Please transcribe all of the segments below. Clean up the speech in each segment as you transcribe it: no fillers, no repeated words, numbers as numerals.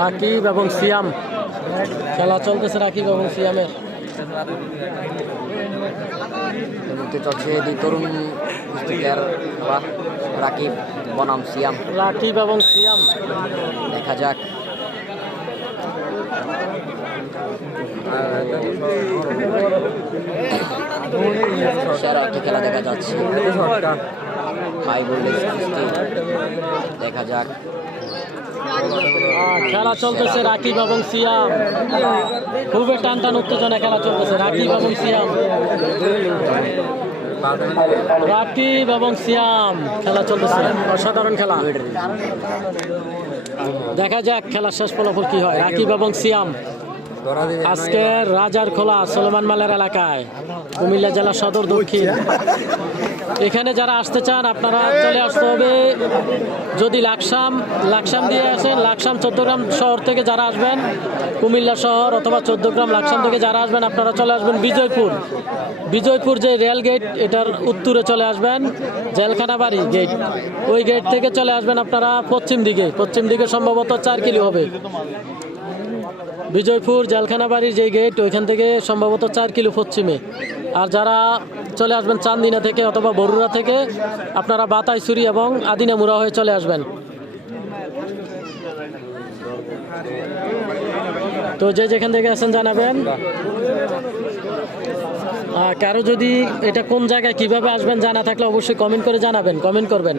রাকিব এবং সিয়াম খেলা চলতেছে, রাকিব এবং সিয়ামের চলছে দুই তরুণ প্লেয়ার রাকিব বনাম সিয়াম। রাকিব এবং সিয়াম দেখা যাক সেরা একটি খেলা দেখা যাচ্ছে, হাই ভোল্টেজ কুস্তি। দেখা যাক খেলা চলতেছে রাকিব এবং সিয়াম, খুবই টান টান উত্তেজনা খেলা চলতেছে রাকিব এবং সিয়াম। রাকিব এবং সিয়াম খেলা চলতেছে, অসাধারণ খেলা। দেখা যাক খেলার শেষ ফলাফল কি হয়। রাকিব এবং সিয়াম আজকে রাজারখোলা সলেমান মালের এলাকায়, কুমিল্লা জেলা সদর দক্ষিণ। এখানে যারা আসতে চান আপনারা চলে আসতে হবে। যদি লাকসাম দিয়ে আসেন, লাকসাম 14 গ্রাম শহর থেকে যারা আসবেন, কুমিল্লা শহর অথবা 14 গ্রাম লাকসাম থেকে যারা আসবেন, আপনারা চলে আসবেন বিজয়পুর যে রেল গেট, এটার উত্তরে চলে আসবেন জেলখানা বাড়ি গেট। ওই গেট থেকে চলে আসবেন আপনারা পশ্চিম দিকে সম্ভবত 4 কিলো হবে। বিজয়পুর জেলখানা বাড়ির যে গেট, ওইখান থেকে সম্ভবত 4 কিলো পশ্চিমে। আর যারা চলে আসবেন চান্দিনা থেকে অথবা বরুড়া থেকে, আপনারা বাতাইছড়ি এবং আদিনামুরা হয়ে চলে আসবেন। তো যে যেখান থেকে আছেন জানাবেন। কারো যদি এটা কোন জায়গায় কিভাবে আসবেন জানা থাকলে অবশ্যই কমেন্ট করে জানাবেন, কমেন্ট করবেন।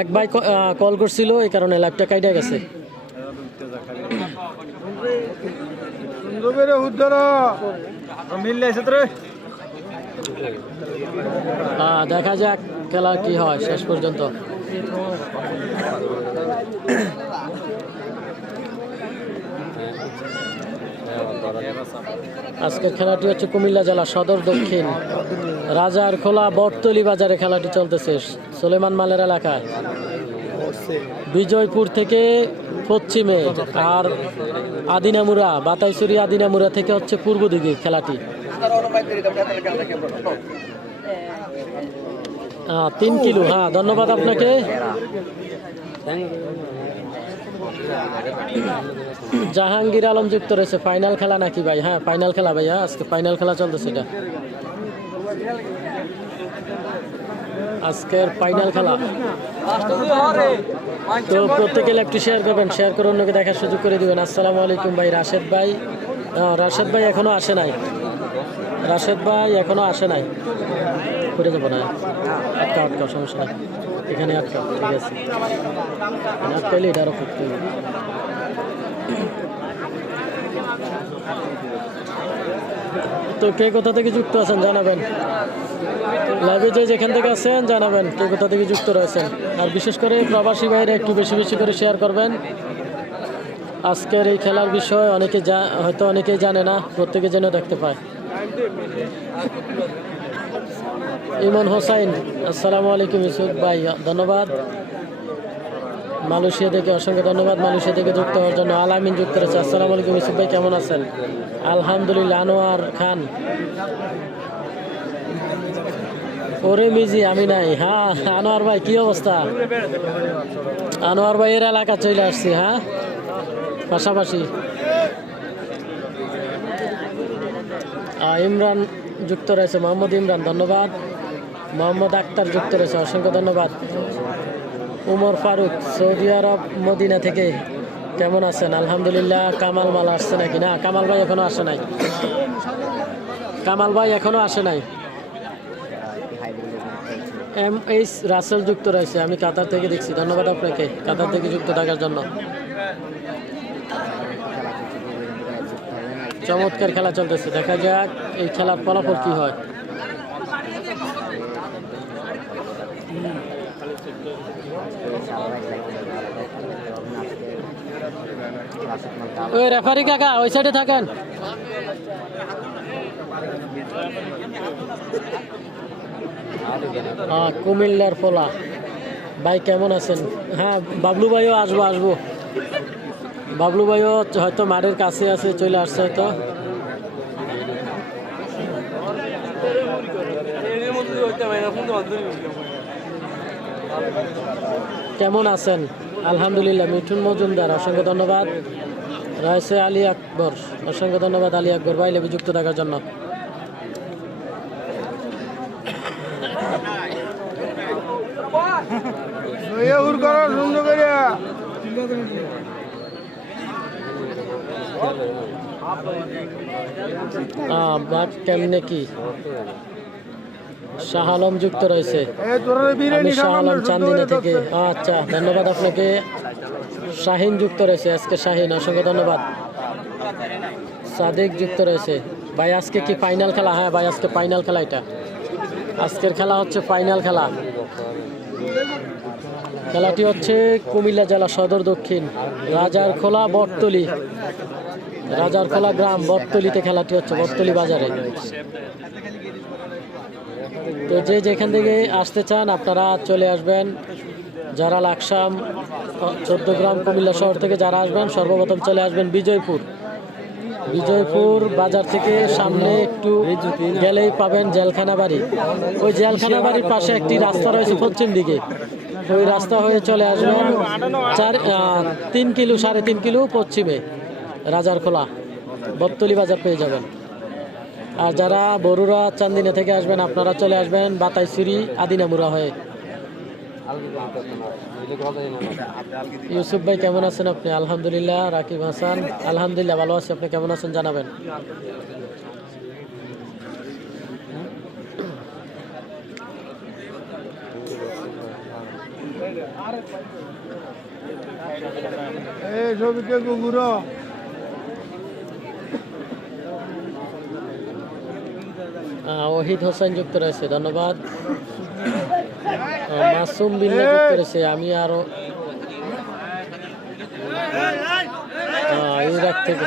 এক ভাই কল করছিল, এই কারণে লাইভটা কাইটা গেছে। দেখা যাক খেলা কি হয় শেষ পর্যন্ত। আজকের খেলাটি হচ্ছে কুমিল্লা জেলা সদর দক্ষিণ রাজারখোলা বটতলি বাজারে খেলাটি চলতেছে, সলেমান মালের এলাকায়। বিজয়পুর থেকে পশ্চিমে আর আদিনামুরা, বাতাইছড়ি আদিনামুরা থেকে হচ্ছে পূর্ব দিকে খেলাটি। 3 কিলো। হ্যাঁ, ধন্যবাদ আপনাকে। জাহাঙ্গীর আলম যুক্ত রয়েছে। ফাইনাল খেলা নাকি ভাই? হ্যাঁ, ফাইনাল খেলা ভাইয়া, আজকে ফাইনাল খেলা চলতেছে। এটা আজকের ফাইনাল খেলা। তো প্রত্যেকে লাইভটি শেয়ার করবেন, শেয়ার করে অন্যকে দেখার সুযোগ করে দিবেন। আসসালামু আলাইকুম ভাই। রাশেদ ভাই এখনো আসে নাই। করে যাবো না, আটকা সমস্যা নাই, এখানে আটকা। ঠিক আছে, আটকাইলে এটা আরো করতে হবে। তো কে কোথা থেকে যুক্ত আছেন জানাবেন। লাইভে যেখান থেকে আছেন জানাবেন কে কোথা থেকে যুক্ত রয়েছেন। আর বিশেষ করে প্রবাসী ভাইরা একটু বেশি করে শেয়ার করবেন। আজকের এই খেলার বিষয় হয়তো অনেকেই জানে না, প্রত্যেকে যেন দেখতে পায়। ইমন হোসাইন, আসসালামু আলাইকুম। ইউসুফ ভাই ধন্যবাদ। মালয়েশিয়া থেকে অসংখ্য ধন্যবাদ, মালয়েশিয়া থেকে যুক্ত হওয়ার জন্য। আলামিন যুক্ত রয়েছে। আসসালামু আলাইকুম ইউসুফ ভাই, কেমন আছেন? আলহামদুলিল্লাহ। আনোয়ার খান, ওরে মিজি আমি নাই। হ্যাঁ আনোয়ার ভাই, কি অবস্থা? আনোয়ার ভাই এর এলাকা চলে আসছি। হ্যাঁ, পাশাপাশি। ইমরান যুক্ত রয়েছে, মোহাম্মদ ইমরান ধন্যবাদ। মোহাম্মদ আক্তার যুক্ত রয়েছে, অসংখ্য ধন্যবাদ। উমর ফারুক, সৌদি আরব মদিনা থেকে, কেমন আছেন? আলহামদুলিল্লাহ। কামাল মাল আসছে নাকি? না, কামাল ভাই এখনো আসে নাই। MS রাসেল যুক্ত রয়েছে, আমি কাতার থেকে দেখছি। ধন্যবাদ আপনাকে কাতার থেকে যুক্ত থাকার জন্য। চমৎকার খেলা চলতেছে, দেখা যাক এই খেলার ফলাফল কি হয়। ওই রেফারি কাকা ওই সাইডে থাকেন। কুমিল্লার ফলা ভাই কেমন আছেন? হ্যাঁ, বাবলু ভাইও আসবো। বাবলু ভাইও হয়তো মাঠের কাছে আছে, চলে আসছে হয়তো। কেমন আছেন? আলহামদুলিল্লাহ। মিঠুন মজুমদার, অসংখ্য ধন্যবাদ। রয়েছে আলী আকবর, অসংখ্য ধন্যবাদ আলী আকবর ভাই লেবু যুক্ত থাকার জন্য। কেমনে কি শাহ আলম যুক্ত রয়েছে। আমি শাহ আলম চান্দিনা থেকে। আচ্ছা, ধন্যবাদ আপনাকে। শাহিন যুক্ত রয়েছে আজকে, শাহিন অসংখ্য ধন্যবাদ। সাদেক যুক্ত রয়েছে। ভাই আজকে কি ফাইনাল খেলা? হ্যাঁ ভাই, আজকে ফাইনাল খেলা। এটা আজকের খেলা হচ্ছে ফাইনাল খেলা। খেলাটি হচ্ছে কুমিল্লা জেলা সদর দক্ষিণ রাজারখোলা বটতলি, রাজারখোলা গ্রাম বটতলিতে খেলাটি হচ্ছে, বটতলি বাজারে। তো যে যেখান থেকে আসতে চান আপনারা চলে আসবেন। যারা লাকসাম 14 গ্রাম কুমিল্লা শহর থেকে যারা আসবেন সর্বপ্রথম চলে আসবেন বিজয়পুর। বিজয়পুর বাজার থেকে সামনে একটু গেলেই পাবেন জেলখানা বাড়ি। ওই জেলখানা বাড়ির পাশে একটি রাস্তা রয়েছে পশ্চিম দিকে, ওই রাস্তা হয়ে চলে আসবেন 3 কিলো 3.5 কিলো পশ্চিমে রাজারখোলা বটতলি বাজার পেয়ে যাবেন। আর যারা বরুড়া চান্দিনা থেকে আসবেন আপনারা চলে আসবেন বাতাইছড়ি আদিনামুরা হয়ে। ইউসুফ ভাই কেমন আছেন আপনি? আলহামদুলিল্লাহ। রাকিব হাসান আলহামদুলিল্লাহ ভালো আছি, আপনি কেমন আছেন জানাবেন। ওহিদ হোসেন যুক্ত রয়েছে, ধন্যবাদ। মাসুম বিল্লা যুক্ত রয়েছে। আমি আরো ইরাক থেকে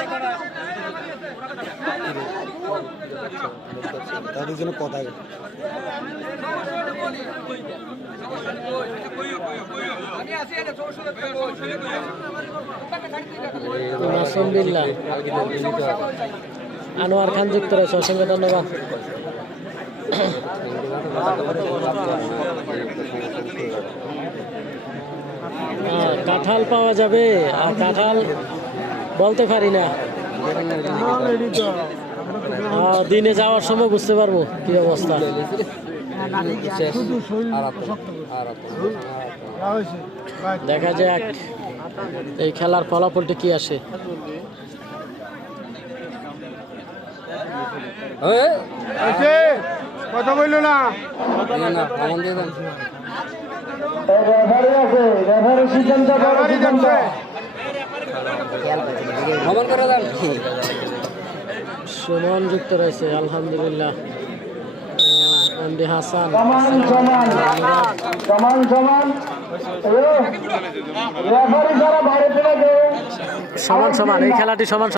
মাসুম বিল্লা। আনোয়ার খান যুক্ত রয়েছে, অসংখ্য ধন্যবাদ। কাঁঠাল পাওয়া যাবে, আর কাঁঠাল বলতে পারি না, দিনে যাওয়ার সময় বুঝতে পারবো কি অবস্থা। দেখা যাক এই খেলার ফলাফলটি কি আসে। কথা বললো না, সুমন যুক্ত রয়েছে, আলহামদুলিল্লাহ। এমডি হাসান সমান সমান, এই খেলাটি সমান।